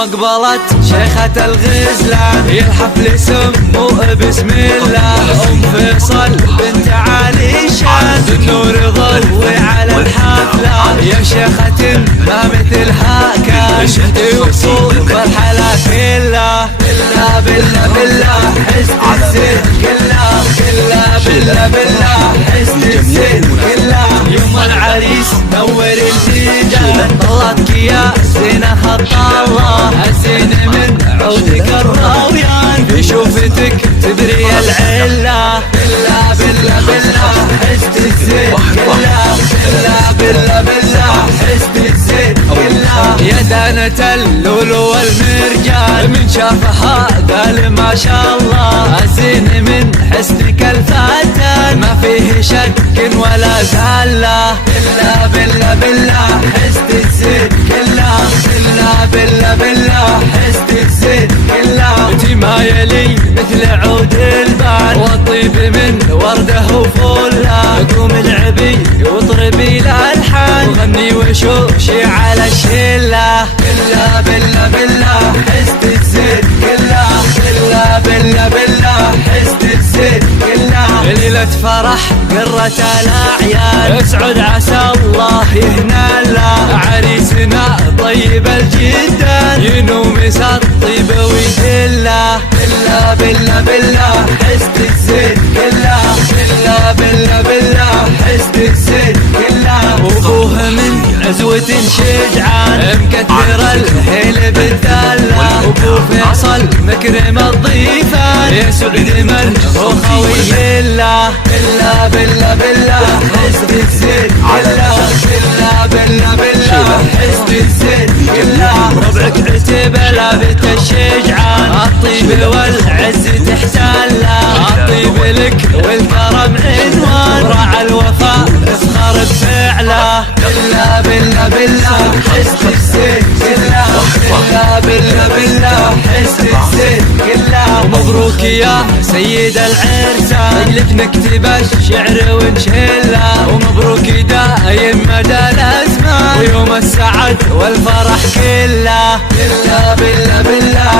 اقبلت شيخة الغزلان الحفل سمو بسم الله ام فيصل بنت علي شان النور ضوي على الحفلة يا شيخة ما مثلها كان شهدي وصوف الحلا كله كله بالله بالله حسن الزين كله كله بالله بالله حسن الزين كله يوم العريس نور الجيدان طلعتك يا زينة خط الله الزين من عودك الراويان في شوفتك تبري العلة بالله بالله بالله حسن الزين كله كله بالله بالله حسن الزين كله يا دانة اللولو والمرجان من شافها قال ما شاء الله الزين من حسنك الفتان ما فيه شك ولا زالة بالله بالله بالله حسن الزين كله بالله بالله بالله حسن الزين كله انتي ما يلي مثل عود البان والطيب من ورده وفله قوم العبي واطربي الالحان وغني وشوشي على الشله بالله بالله بالله حسن الزين كله بالله بالله بالله حسن الزين كله ليلة فرح قرة الأعيان اسعد عسى الله يهنى له عريسنا طيب الجدان ينوم يسر طيب ويدله بالله بالله بالله حسن الزين كله بالله بالله بالله حسن الزين كله وابوه من عزوة شجعان مكثر الهيل بالدلة وابو فيصل مكرم الضيفان يسعد من هو خوي الله بالله بالله بالله حسن الزين كله بالله بالله بالله حسن الزين كله ربعك عتب لابت الشجعان الطيب والعز تحتله الطيب لك والكرم عنوان راعى الوفاء تفخر بفعله بالله بالله بالله حسن الزين كله بالله بالله بالله حسن الزين كله مبروك يا سيد العرسان لك نكتب الشعر ونشله ومبروك دايم مدى الازمان ويوم السعد والفرح كله بالله بالله بالله